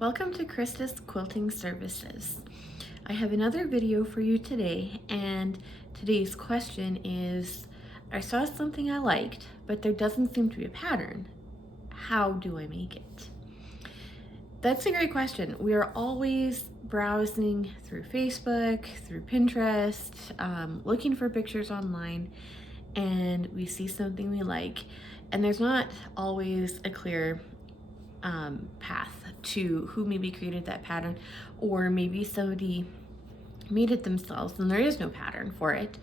Welcome to Krista's Quilting Services. I have another video for you today, and today's question is, I saw something I liked, but there doesn't seem to be a pattern. How do I make it? That's a great question. We are always browsing through Facebook, through Pinterest, looking for pictures online, and we see something we like, and there's not always a clear path to who maybe created that pattern, or maybe somebody made it themselves and there is no pattern for it,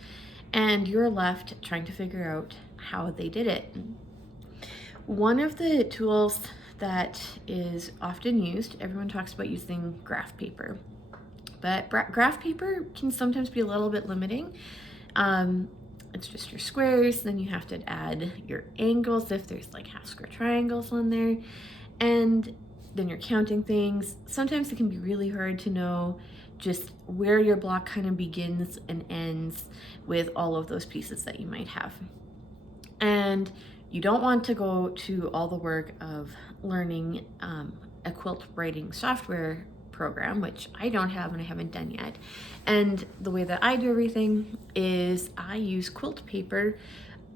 and you're left trying to figure out how they did it. One of the tools that is often used, everyone talks about using graph paper, but graph paper can sometimes be a little bit limiting. It's just your squares, then you have to add your angles if there's like half square triangles on there, and then you're counting things. Sometimes it can be really hard to know just where your block kind of begins and ends with all of those pieces that you might have. And you don't want to go to all the work of learning a quilt writing software program, which I don't have and I haven't done yet. And the way that I do everything is I use Quilt Paper,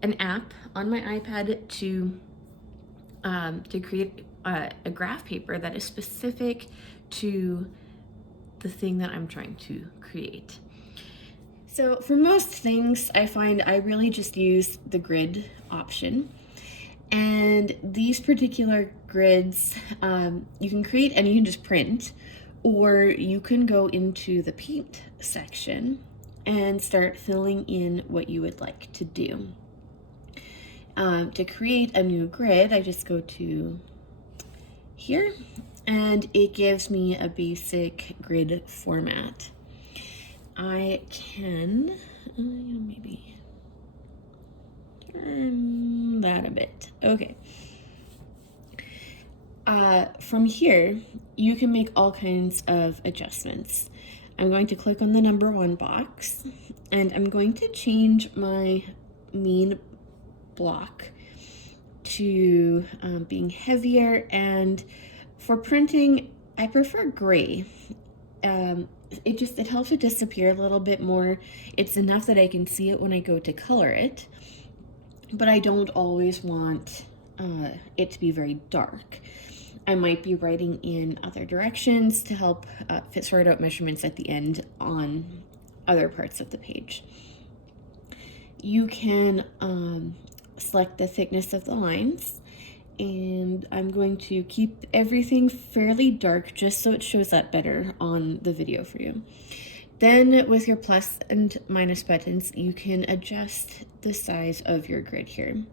an app on my iPad to create a graph paper that is specific to the thing that I'm trying to create. So for most things, I find I really just use the grid option. And these particular grids, you can create and you can just print, or you can go into the paint section and start filling in what you would like to do. To create a new grid, I just go to here and it gives me a basic grid format. I can maybe turn that a bit. Okay. From here, you can make all kinds of adjustments. I'm going to click on the number 1 box and I'm going to change my main block to being heavier, and for printing I prefer gray. It helps it disappear a little bit more. It's enough that I can see it when I go to color it, but I don't always want it to be very dark. I might be writing in other directions to help sort out measurements at the end on other parts of the page. You can select the thickness of the lines, and I'm going to keep everything fairly dark just so it shows up better on the video for you. Then with your plus and minus buttons, you can adjust the size of your grid here.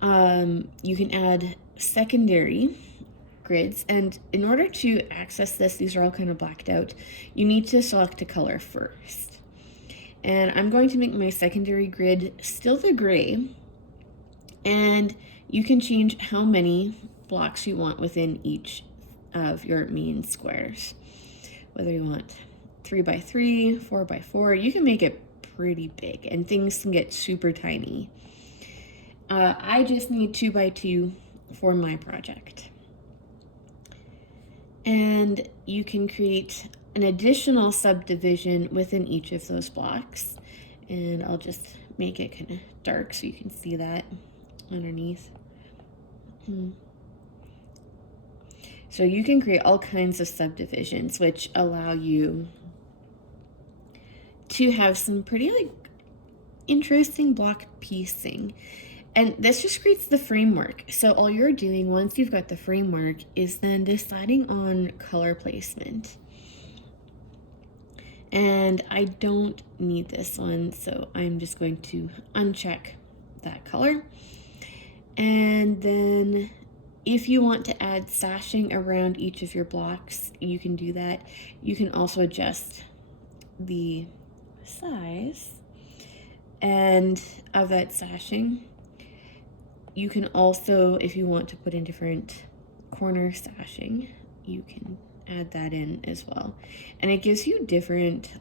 You can add secondary grids, and in order to access this, these are all kind of blacked out, you need to select a color first. And I'm going to make my secondary grid still the gray, and you can change how many blocks you want within each of your main squares. Whether you want 3 by 3, 4 by 4, you can make it pretty big and things can get super tiny. I just need 2 by 2 for my project. And you can create an additional subdivision within each of those blocks, and I'll just make it kind of dark so you can see that underneath. So you can create all kinds of subdivisions which allow you to have some pretty interesting block piecing. And this just creates the framework. So all you're doing once you've got the framework is then deciding on color placement. And I don't need this one, so I'm just going to uncheck that color. And then if you want to add sashing around each of your blocks, you can do that. You can also adjust the size and of that sashing. You can also, if you want to put in different corner sashing, you can add that in as well. And it gives you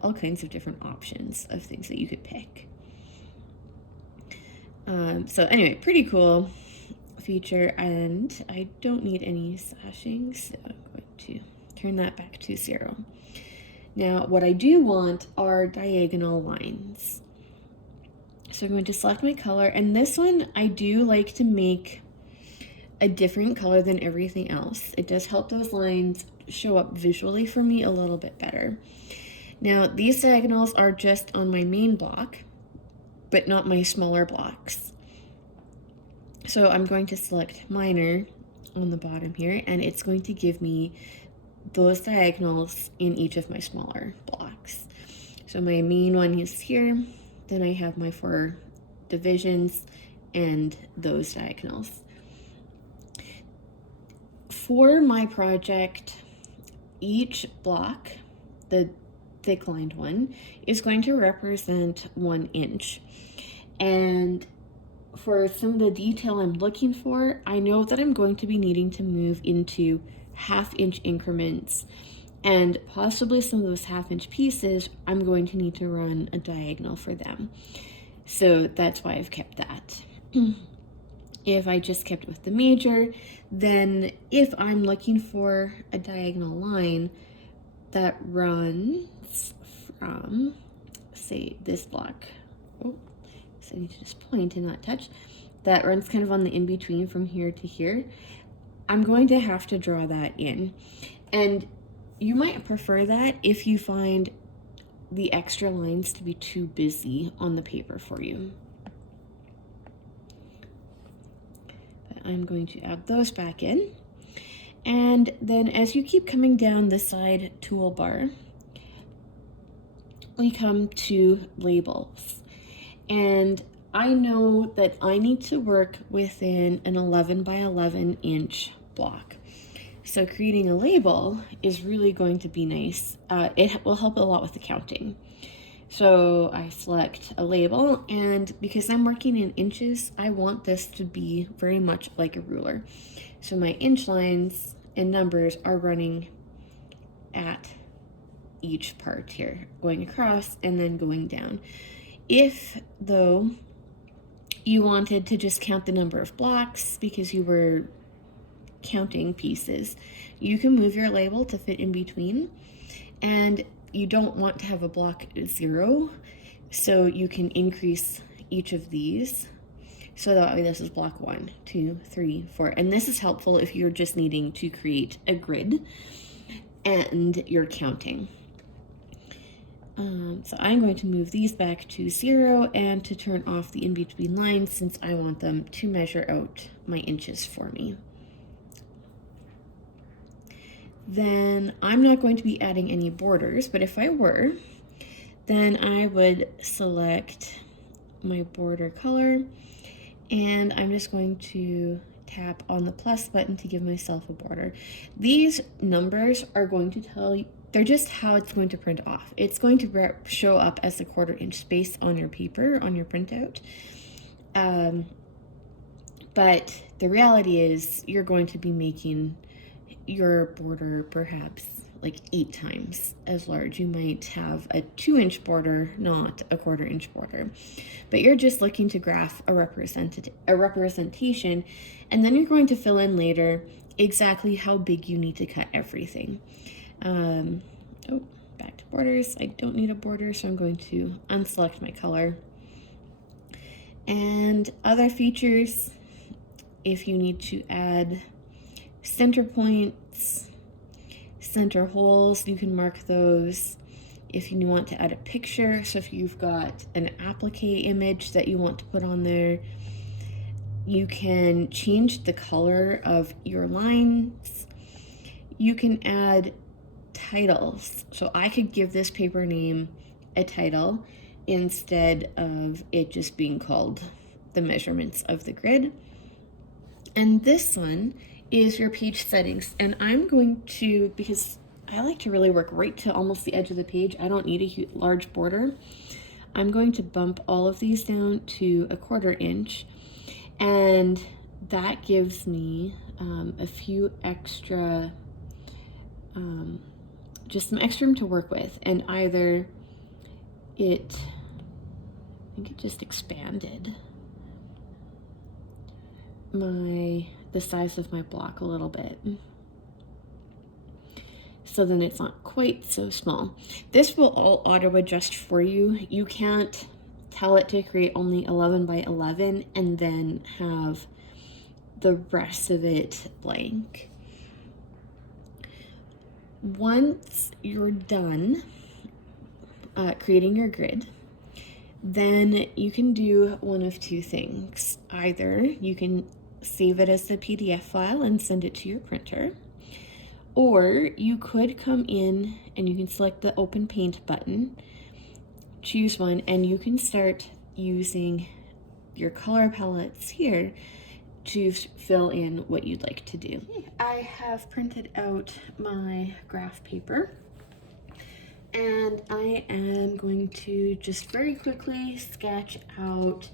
all kinds of different options of things that you could pick. So anyway, pretty cool. feature, and I don't need any slashing, so I'm going to turn that back to 0. Now, what I do want are diagonal lines. So I'm going to select my color, and this one I do like to make a different color than everything else. It does help those lines show up visually for me a little bit better. Now, these diagonals are just on my main block, but not my smaller blocks. So I'm going to select minor on the bottom here, and it's going to give me those diagonals in each of my smaller blocks. So my main one is here, then I have my 4 divisions and those diagonals. For my project, each block, the thick lined one, is going to represent 1 inch. And for some of the detail I'm looking for, I know that I'm going to be needing to move into 1/2 inch increments, and possibly some of those 1/2 inch pieces, I'm going to need to run a diagonal for them. So that's why I've kept that. If I just kept with the major, then if I'm looking for a diagonal line that runs from, say, this block, so I need to just point and not touch, that runs kind of on the in-between from here to here, I'm going to have to draw that in. And you might prefer that if you find the extra lines to be too busy on the paper for you. But I'm going to add those back in. And then as you keep coming down the side toolbar, we come to labels. And I know that I need to work within an 11 by 11 inch block. So creating a label is really going to be nice. It will help a lot with the counting. So I select a label, and because I'm working in inches, I want this to be very much like a ruler. So my inch lines and numbers are running at each part here, going across and then going down. If, though, you wanted to just count the number of blocks because you were counting pieces, you can move your label to fit in between, and you don't want to have a block 0, so you can increase each of these. So that way this is block 1, 2, 3, 4, and this is helpful if you're just needing to create a grid and you're counting. So I'm going to move these back to 0 and to turn off the in-between lines since I want them to measure out my inches for me. Then I'm not going to be adding any borders, but if I were, then I would select my border color, and I'm just going to tap on the plus button to give myself a border. These numbers are going to tell you, they're just how it's going to print off. It's going to show up as a 1/4 inch space on your paper, on your printout. But the reality is you're going to be making your border perhaps like 8 times as large. You might have a 2-inch border, not a 1/4 inch border. But you're just looking to graph a representation, and then you're going to fill in later exactly how big you need to cut everything. Back to borders. I don't need a border, so I'm going to unselect my color. And other features, if you need to add center points, center holes, you can mark those. If you want to add a picture, so if you've got an applique image that you want to put on there, you can change the color of your lines. You can add titles. So I could give this paper name a title instead of it just being called the measurements of the grid. And this one is your page settings. And I'm going to, because I like to really work right to almost the edge of the page, I don't need a large border. I'm going to bump all of these down to a 1/4 inch. And that gives me a few extra, just some extra room to work with. And either I think it just expanded. the size of my block a little bit, so then it's not quite so small. This will all auto adjust for you. You can't tell it to create only 11 by 11 and then have the rest of it blank. Once you're done creating your grid, then you can do one of two things. Either you can save it as a PDF file and send it to your printer, or you could come in and you can select the Open Paint button, choose one, and you can start using your color palettes here to fill in what you'd like to do. I have printed out my graph paper, and I am going to just very quickly sketch out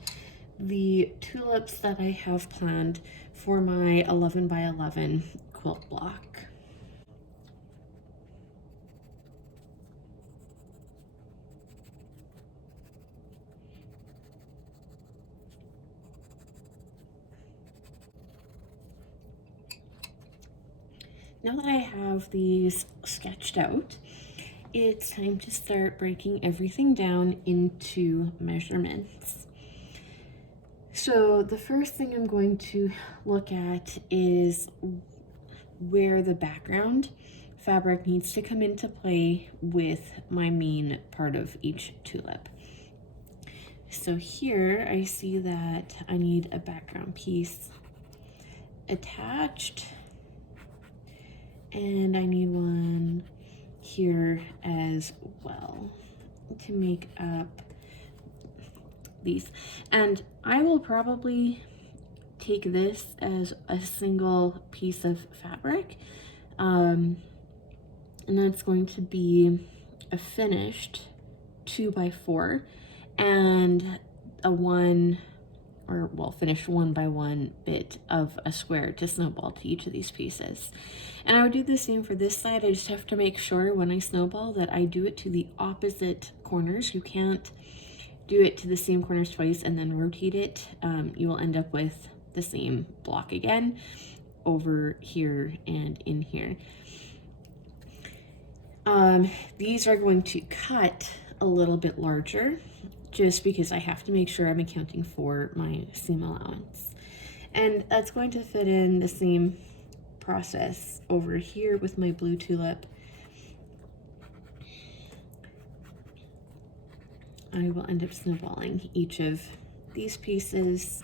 the tulips that I have planned for my 11 by 11 quilt block. Now that I have these sketched out, it's time to start breaking everything down into measurements. So the first thing I'm going to look at is where the background fabric needs to come into play with my main part of each tulip. So here I see that I need a background piece attached, and I need one here as well to make up these. And I will probably take this as a single piece of fabric, and that's going to be a finished 2x4 and a finished 1x1 bit of a square to snowball to each of these pieces. And I would do the same for this side. I just have to make sure when I snowball that I do it to the opposite corners. You can't do it to the same corners twice and then rotate it. You will end up with the same block again over here and in here. These are going to cut a little bit larger just because I have to make sure I'm accounting for my seam allowance. And that's going to fit in the same process over here with my blue tulip. I will end up snowballing each of these pieces.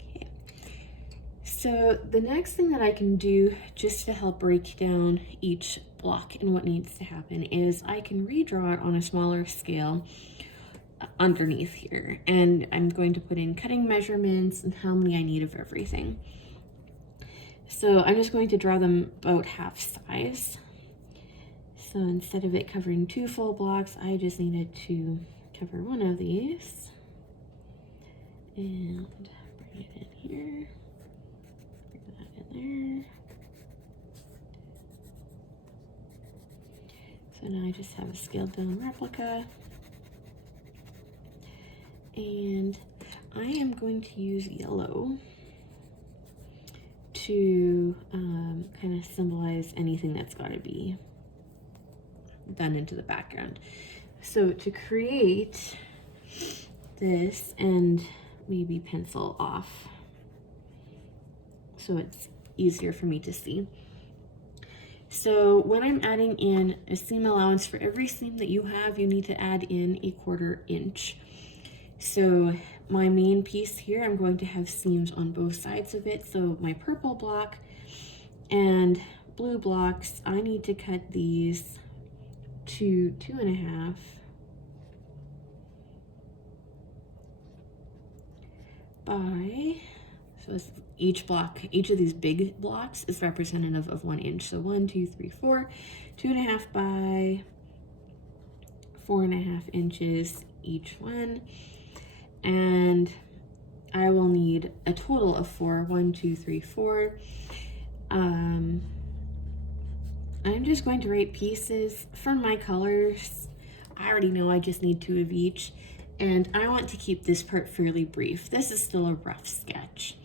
Okay. So the next thing that I can do just to help break down each block and what needs to happen is I can redraw it on a smaller scale underneath here. And I'm going to put in cutting measurements and how many I need of everything. So I'm just going to draw them about half size. So instead of it covering 2 full blocks, I just needed to cover one of these. And bring it in here, bring that in there. So now I just have a scaled down replica. And I am going to use yellow to kind of symbolize anything that's got to be done into the background. So to create this, and maybe pencil off so it's easier for me to see. So when I'm adding in a seam allowance, for every seam that you have, you need to add in 1/4 inch. So my main piece here, I'm going to have seams on both sides of it. So my purple block and blue blocks, I need to cut these to 2.5 by, so it's each block, each of these big blocks is representative of 1 inch. So 1, 2, 3, 4, 2.5 by 4.5 inches each one. And I will need a total of 4. 1, 2, 3, 4. I'm just going to write pieces from my colors I already know I just need 2 of each, and I want to keep this part fairly brief. This is still a rough sketch,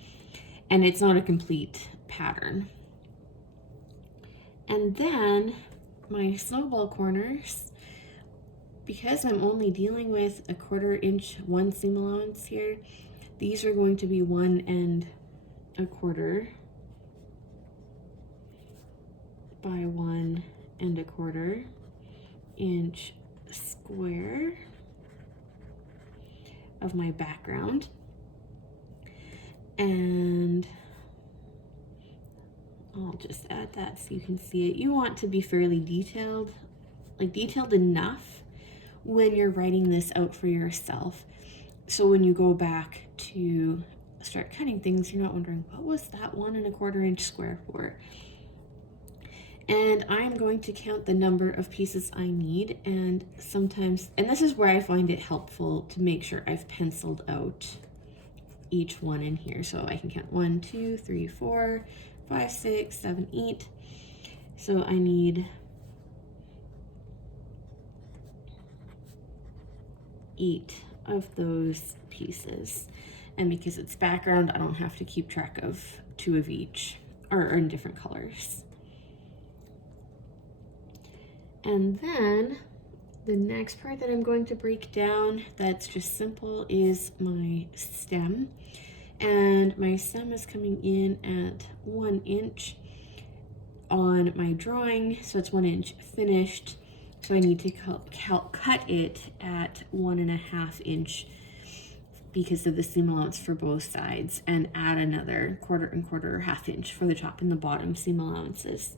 and it's not a complete pattern. And then my snowball corners, because I'm only dealing with a 1/4 inch one seam allowance here, these are going to be 1 1/4 by 1 1/4 inch square of my background. And I'll just add that so you can see it. You want to be fairly detailed, like detailed enough when you're writing this out for yourself. So when you go back to start cutting things, you're not wondering, what was that 1 1/4 inch square for? And I'm going to count the number of pieces I need, and sometimes, and this is where I find it helpful to make sure I've penciled out each one in here. So I can count 1, 2, 3, 4, 5, 6, 7, 8. So I need 8 of those pieces. And because it's background, I don't have to keep track of 2 of each, or in different colors. And then the next part that I'm going to break down that's just simple is my stem. And my stem is coming in at 1 inch on my drawing, so it's 1 inch finished. So I need to cut it at 1 1/2 inch because of the seam allowance for both sides, and add another 1/4 1/4 or 1/2 inch for the top and the bottom seam allowances.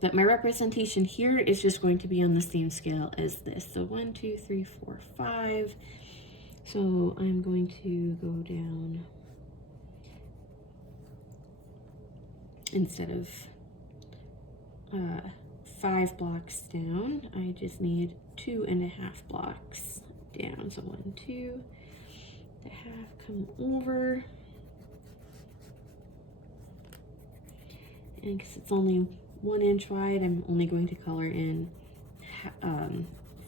But my representation here is just going to be on the same scale as this. So 1, 2, 3, 4, 5. So I'm going to go down, instead of 5 blocks down, I just need 2 1/2 blocks down. So 1, 2, 1/2, come over. And because it's only 1 inch wide, I'm only going to color in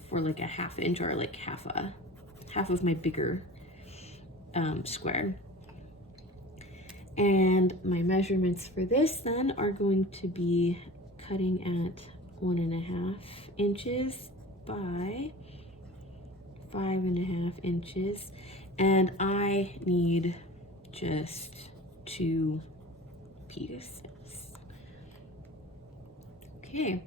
for like a 1/2 inch, or like half of my bigger square. And my measurements for this then are going to be cutting at 1 1/2 inches by 5 1/2 inches, and I need just 2 pieces. Okay,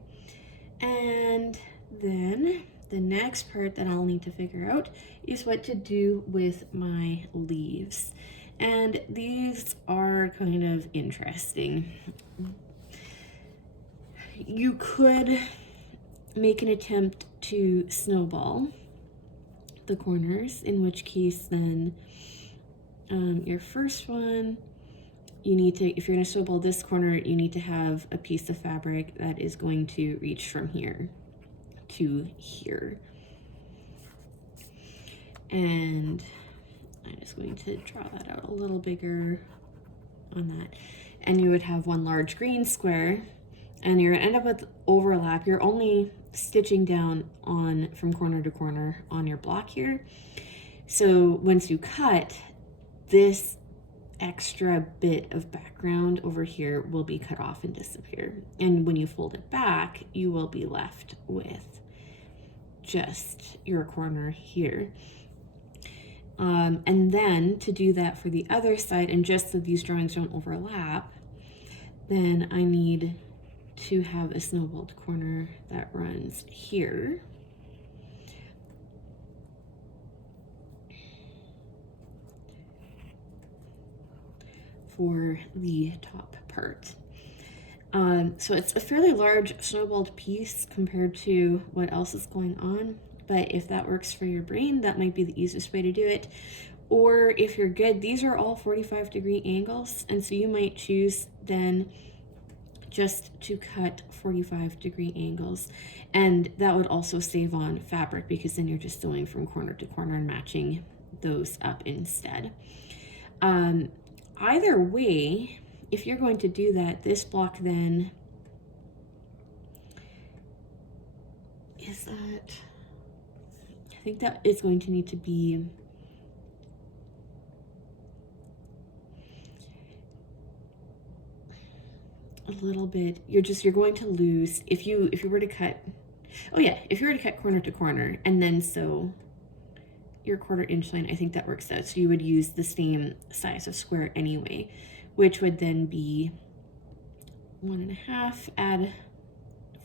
and then the next part that I'll need to figure out is what to do with my leaves. And these are kind of interesting. You could make an attempt to snowball the corners, in which case then your first one, you need to, if you're going to snowball this corner, you need to have a piece of fabric that is going to reach from here to here. And I'm just going to draw that out a little bigger on that. And you would have one large green square, and you're gonna end up with overlap. You're only stitching down on from corner to corner on your block here. So once you cut, this extra bit of background over here will be cut off and disappear. And when you fold it back, you will be left with just your corner here. And then to do that for the other side, and just so these drawings don't overlap, then I need to have a snowballed corner that runs here. For the top part. So it's a fairly large snowballed piece compared to what else is going on, but if that works for your brain, that might be the easiest way to do it. Or if you're good, these are all 45-degree angles, and so you might choose then just to cut 45-degree angles, and that would also save on fabric, because then you're just sewing from corner to corner and matching those up instead. Either way, if you're going to do that, this block then is that think that is going to need to be a little bit, you're going to lose, if you were to cut, oh yeah, if you were to cut corner to corner and then sew your 1/4 inch line, I think that works out. So you would use the same size of square anyway, which would then be 1.5 add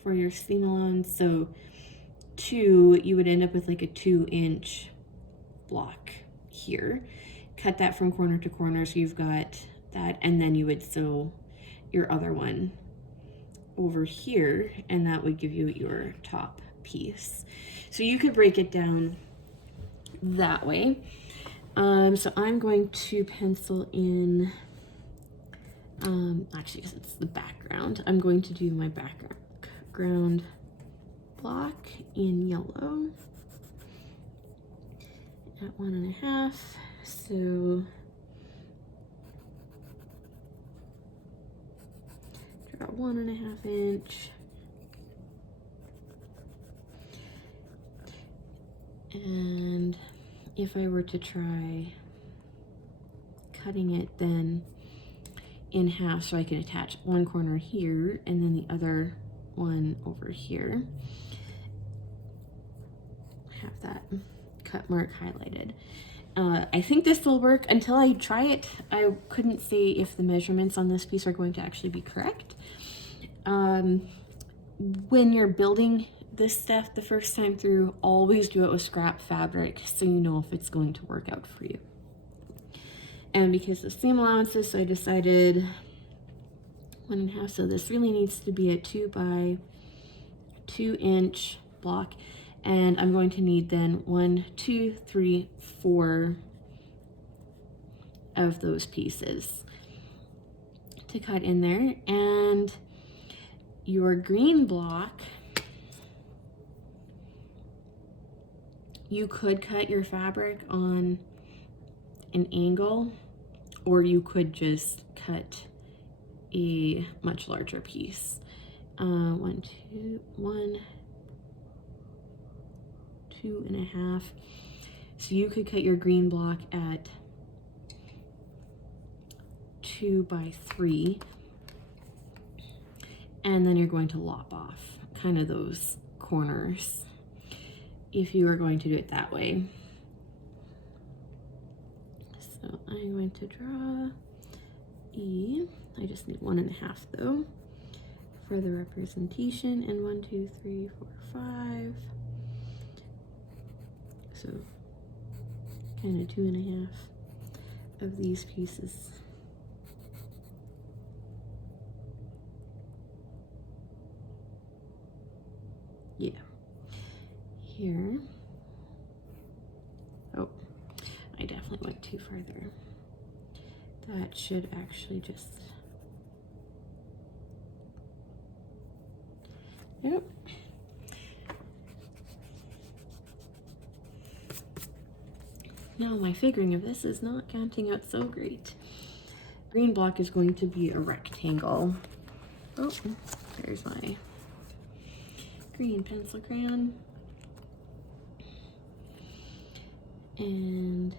for your seam allowance. So 2, you would end up with like a 2-inch block here. Cut that from corner to corner, so you've got that, and then you would sew your other one over here, and that would give you your top piece. So you could break it down that way. So I'm going to pencil in, actually, because it's the background, I'm going to do my background block in yellow at 1.5. So draw 1.5 inch. And if I were to try cutting it then in half so I can attach one corner here and then the other one over here, have that cut mark highlighted. I think this will work. Until I try it, I couldn't say if the measurements on this piece are going to actually be correct. When you're building this stuff the first time through, always do it with scrap fabric so you know if it's going to work out for you. And because of seam allowances, so I decided 1.5. So this really needs to be a 2 by 2 inch block. And I'm going to need then 1, 2, 3, 4 of those pieces to cut in there. And your green block, you could cut your fabric on an angle, or you could just cut a much larger piece. 1, 2.5. So you could cut your green block at 2 by 3, and then you're going to lop off kind of those corners if you are going to do it that way. So I'm going to draw E. I just need 1.5 though for the representation, and 1, 2, 3, 4, 5. So kind of 2.5 of these pieces. Yeah. Here. Oh, I definitely went too far there. That should actually just, yep. Now my figuring of this is not counting out so great. Green block is going to be a rectangle. Oh, there's my green pencil crayon. And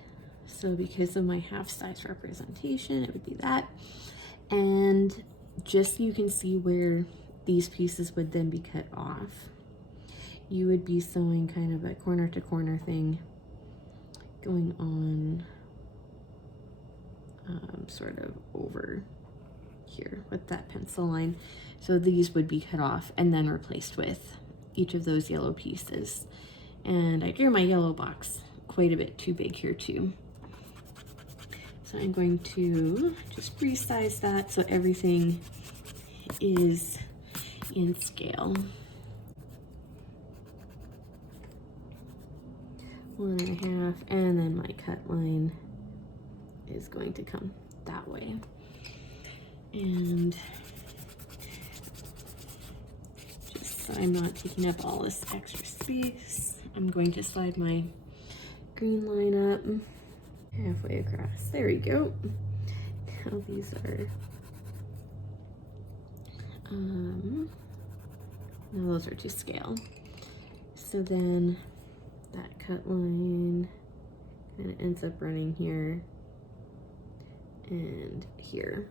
so because of my half size representation, it would be that. And just so you can see where these pieces would then be cut off, you would be sewing kind of a corner to corner thing going on sort of over here with that pencil line. So these would be cut off and then replaced with each of those yellow pieces. And I drew my yellow box quite a bit too big here too. So I'm going to just resize that so everything is in scale. 1.5, and then my cut line is going to come that way. And just so I'm not taking up all this extra space, I'm going to slide my green line up halfway across. There we go. Now these are, now those are to scale. So then that cut line kind of ends up running here and here,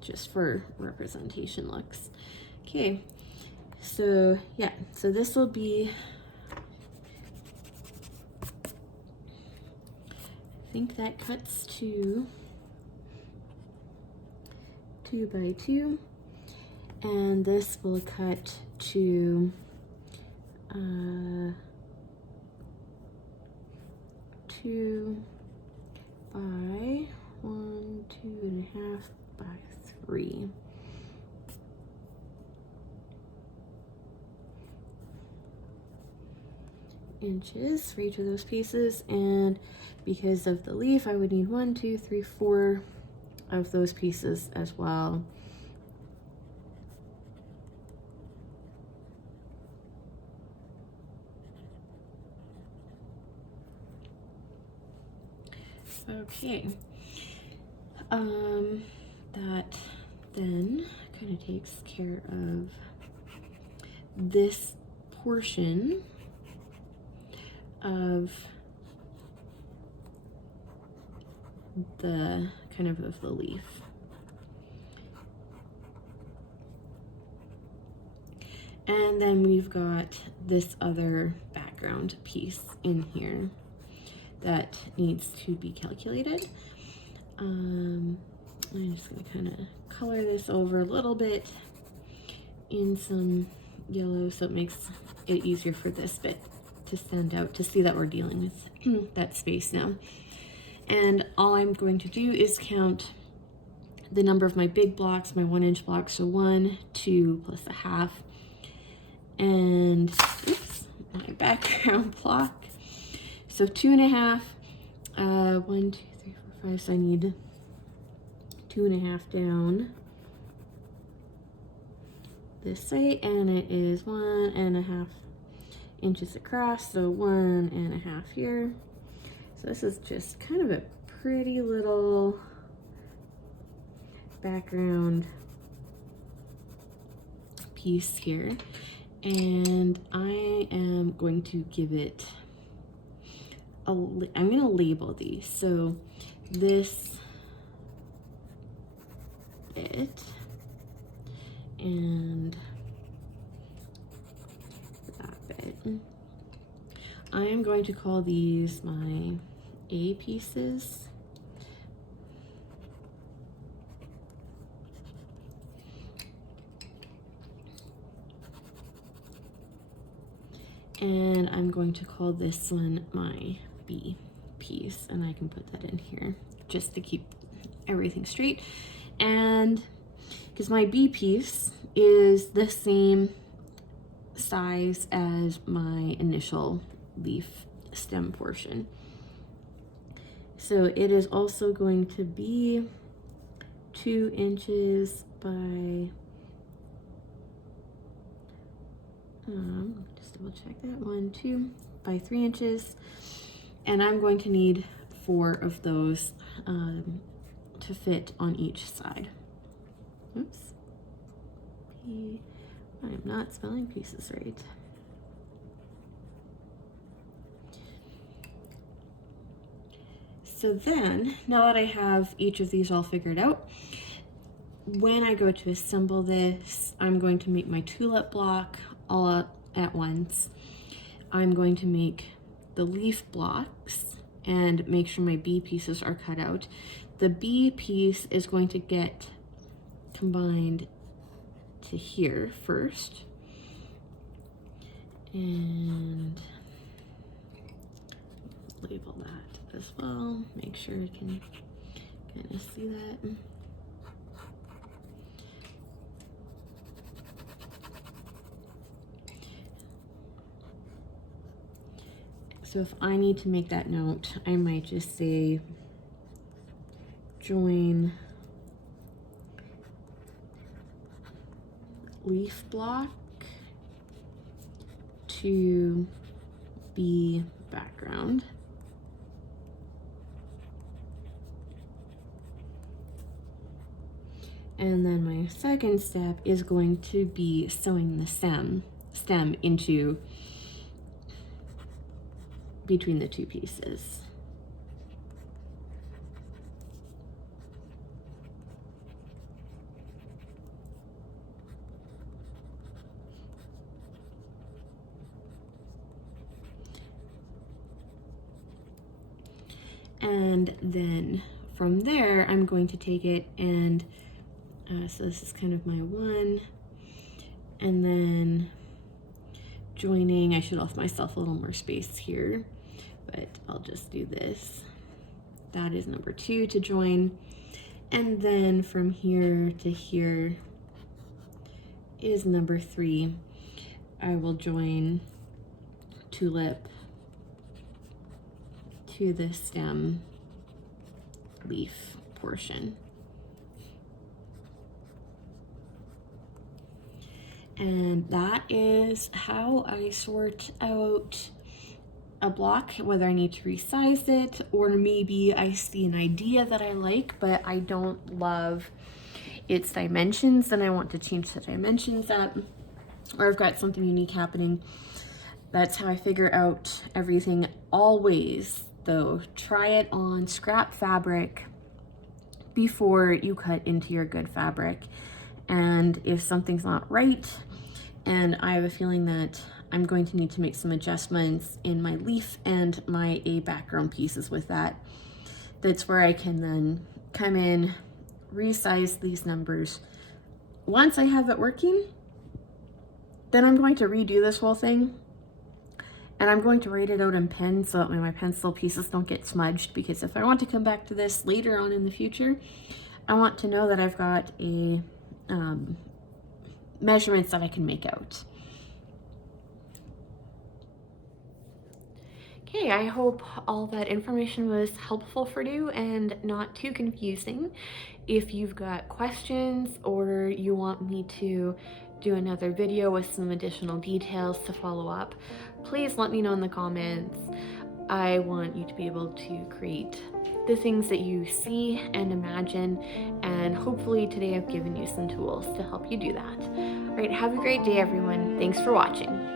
just for representation looks. Okay, so yeah, so this will be, I think that cuts to 2 by 2, and this will cut to 2 by 1, 2.5 by 3. Inches for each of those pieces, and because of the leaf, I would need 1, 2, 3, 4 of those pieces as well. Okay, that then kind of takes care of this portion of the of the leaf. And then we've got this other background piece in here that needs to be calculated. I'm just going to kind of color this over a little bit in some yellow so it makes it easier for this bit to stand out, to see that we're dealing with that space now. And all I'm going to do is count the number of my big blocks, my 1-inch blocks. So 1, 2 plus a half, and oops, my background block. So 2.5, 1, 2, 3, 4, 5. So I need 2.5 down this way, and it is 1.5 inches across. So 1.5 here. So this is just kind of a pretty little background piece here, and I am going to give it I'm going to label these. So this bit and that bit, I am going to call these my A pieces. And I'm going to call this one my B piece, and I can put that in here just to keep everything straight. And because my B piece is the same size as my initial leaf stem portion, so it is also going to be 2 inches by just double check that, 1, 2 by 3 inches, and I'm going to need 4 of those to fit on each side. Oops, I'm not spelling pieces right. So then, now that I have each of these all figured out, when I go to assemble this, I'm going to make my tulip block all at once. I'm going to make the leaf blocks and make sure my B pieces are cut out. The B piece is going to get combined to here first, and label that as well. Make sure you can kind of see that. So if I need to make that note, I might just say join leaf block to B background. And then my second step is going to be sewing the stem into between the two pieces. And then from there, I'm going to take it and, so this is kind of my one, and then joining, I should have myself a little more space here, but I'll just do this. That is number 2 to join. And then from here to here is number 3. I will join tulip to the stem leaf portion. And that is how I sort out a block, whether I need to resize it, or maybe I see an idea that I like, but I don't love its dimensions and I want to change the dimensions up, or I've got something unique happening. That's how I figure out everything. Always, though, try it on scrap fabric before you cut into your good fabric. And if something's not right, and I have a feeling that I'm going to need to make some adjustments in my leaf and my background pieces with that, that's where I can then come in, resize these numbers. Once I have it working, then I'm going to redo this whole thing, and I'm going to write it out in pen so that my pencil pieces don't get smudged, because if I want to come back to this later on in the future, I want to know that I've got a measurements that I can make out. Okay, I hope all that information was helpful for you and not too confusing. If you've got questions or you want me to do another video with some additional details to follow up, please let me know in the comments. I want you to be able to create the things that you see and imagine, and hopefully today I've given you some tools to help you do that. All right, have a great day, everyone. Thanks for watching.